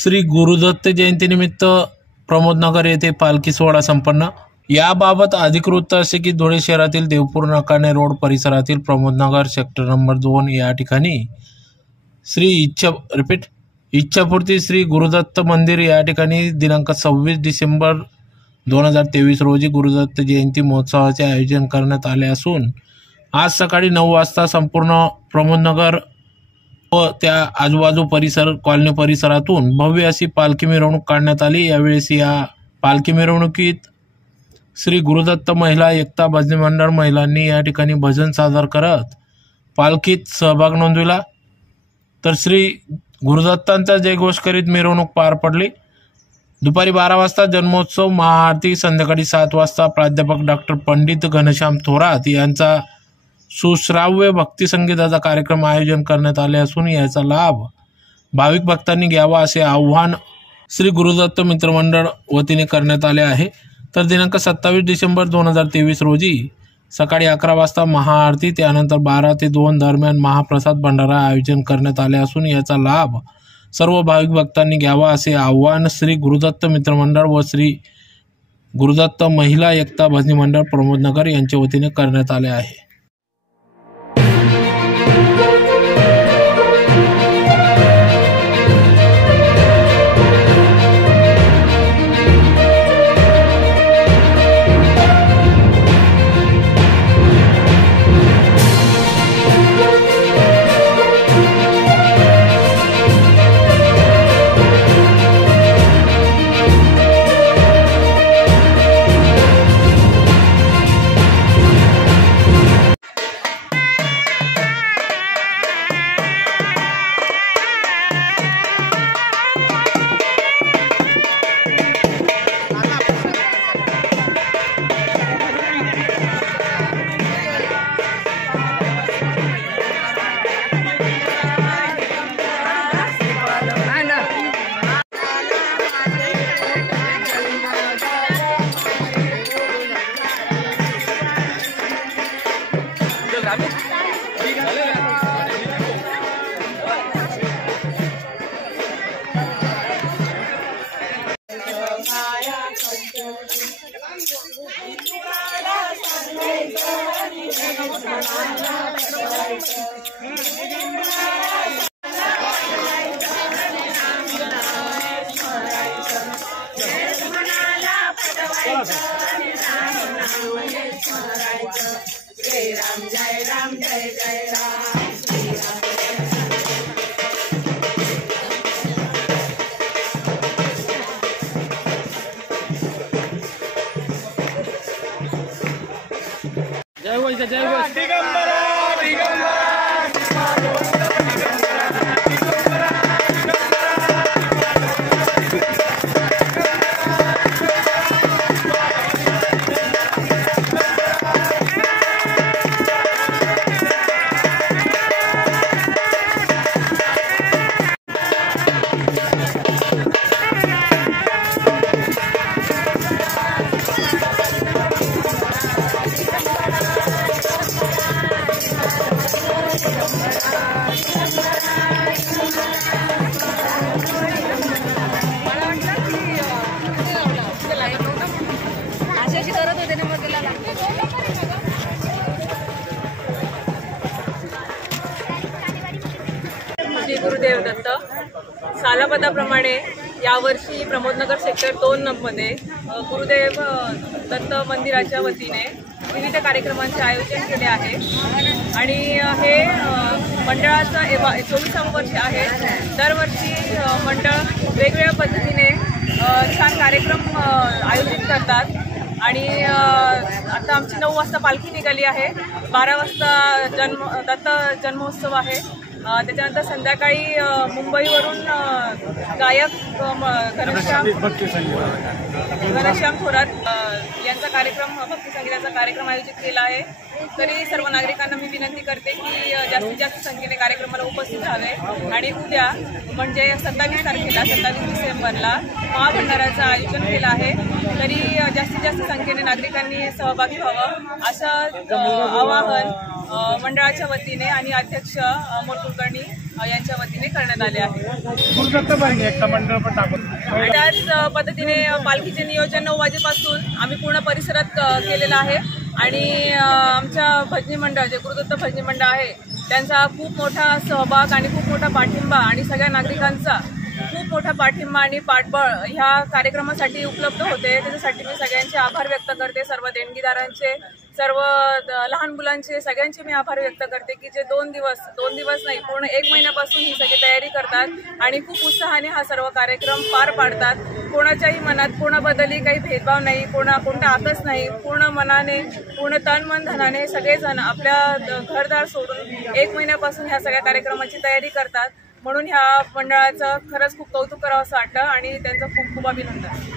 श्री गुरुदत्त जयंतीनिमित्त प्रमोदनगर येथे पालखी सोहळा संपन्न। याबाबत अधिकृत असे की धुळे शहरातील देवपूर नकाणे रोड परिसरातील प्रमोदनगर सेक्टर नंबर 2 या ठिकाणी श्री इच्छापूर्ती श्री गुरुदत्त मंदिर या ठिकाणी दिनांक 26 डिसेंबर 2023 रोजी गुरुदत्त जयंती महोत्सवाचे आयोजन करण्यात आले असून आज सकाळी 9 वाजता संपूर्ण प्रमोदनगर व त्या आजूबाजू कॉलनी परिसरातून भव्य अशी पालखी मिरवणूक काढण्यात आली। यावेळेस या पालखी मिरवणुकीत श्री गुरुदत्त महिला एकता भजनी मंडळ महिलांनी या ठिकाणी भजन सादर करत पालखीत सहभाग नोंदविला, तर श्री गुरुदत्तांचा जयघोष करीत मिरवणूक पार पडली। दुपारी 12 वाजता जन्मोत्सव महाआरती, संध्याकाळी 7 वाजता प्राध्यापक डॉक्टर पंडित घनश्याम थोरात यांचा सुश्राव्य भक्ती संगीताचा कार्यक्रम आयोजन करण्यात आले असून याचा लाभ भाविक भक्तांनी घ्यावा असे आवाहन श्री गुरुदत्त मित्रमंडळ वतीने करण्यात आले आहे। तर दिनांक 27 डिसेंबर 2023 रोजी सकाळी 11 वाजता महाआरती, त्यानंतर 12 ते 2 दरम्यान महाप्रसाद भंडारा आयोजन करण्यात आले असून याचा लाभ सर्व भाविक भक्तांनी घ्यावा असे आवाहन श्री गुरुदत्त मित्रमंडळ व श्री गुरुदत्त महिला एकता भजनी मंडळ प्रमोदनगर यांच्या वतीने करण्यात आले आहे। जय राम जय जय राम जय दिगंबरा दिगंबरा श्री गुरुदेव दत्त। सालाबदाप्रमाणे यावर्षी प्रमोदनगर सेक्टर 2 मध्ये गुरुदेव दत्त मंदिराच्या वतीने विविध कार्यक्रमांचे आयोजन केले आहे आणि हे मंडळाचं 24वे वर्ष आहे। दरवर्षी मंडळ वेगवेगळ्या पद्धतीने छान कार्यक्रम आयोजित करतात आणि आता आमची 9 वाजता पालखी निघाली आहे, 12 वाजता दत्त जन्मोत्सव आहे। त्याच्यानंतर संध्याकाळी मुंबईवरून गायक घनश्याम थोरात यांचा कार्यक्रम, भक्ती संगीताचा कार्यक्रम आयोजित केला आहे। तरी सर्व नागरिकांना मी विनंती करते की जास्तीत जास्त संख्येने कार्यक्रमाला उपस्थित राहावे आणि उद्या म्हणजे 27 तारखेला 27 डिसेंबरला महाभंडाराचं आयोजन केलं आहे। तरी जास्तीत जास्त संख्येने नागरिकांनी सहभागी व्हावं असं आवाहन मंडळाच्या वतीने आणि अध्यक्ष अमोल कुलकर्णी यांच्या वतीने करण्यात आले आहे। गुरुदत्त एकता मंडळ पण टाकून त्याच पद्धतीने पालखीचे नियोजन 9 वाजेपासून आम्ही पूर्ण परिसरात केलेलं आहे आणि आमच्या भजनी मंडळ जे गुरुदत्त भजनी मंडळ आहे त्यांचा खूप मोठा सहभाग आणि खूप मोठा पाठिंबा आणि सगळ्या नागरिकांचा खूप मोठा पाठिंबा आणि पाठबळ ह्या कार्यक्रमासाठी उपलब्ध होते। त्याच्यासाठी मी सगळ्यांचे आभार व्यक्त करते, सर्व देणगीदारांचे, सर्व लहान मुलांचे, सगळ्यांचे मी आभार व्यक्त करते की जे दोन दिवस नाही पूर्ण 1 महिन्यापासून ही सगळी तयारी करतात आणि खूप उत्साहाने हा सर्व कार्यक्रम पार पाडतात। कोणाच्याही मनात कोणाबद्दलही काही भेदभाव नाही, कोणता आकस नाही, पूर्ण मनाने पूर्ण तन मन धनाने सगळेजण आपल्या घरदार सोडून 1 महिन्यापासून ह्या सगळ्या कार्यक्रमाची तयारी करतात। म्हणून ह्या मंडळाचं खरंच खूप कौतुक करावं असं वाटतं आणि त्यांचं खूप खूप अभिनंदन।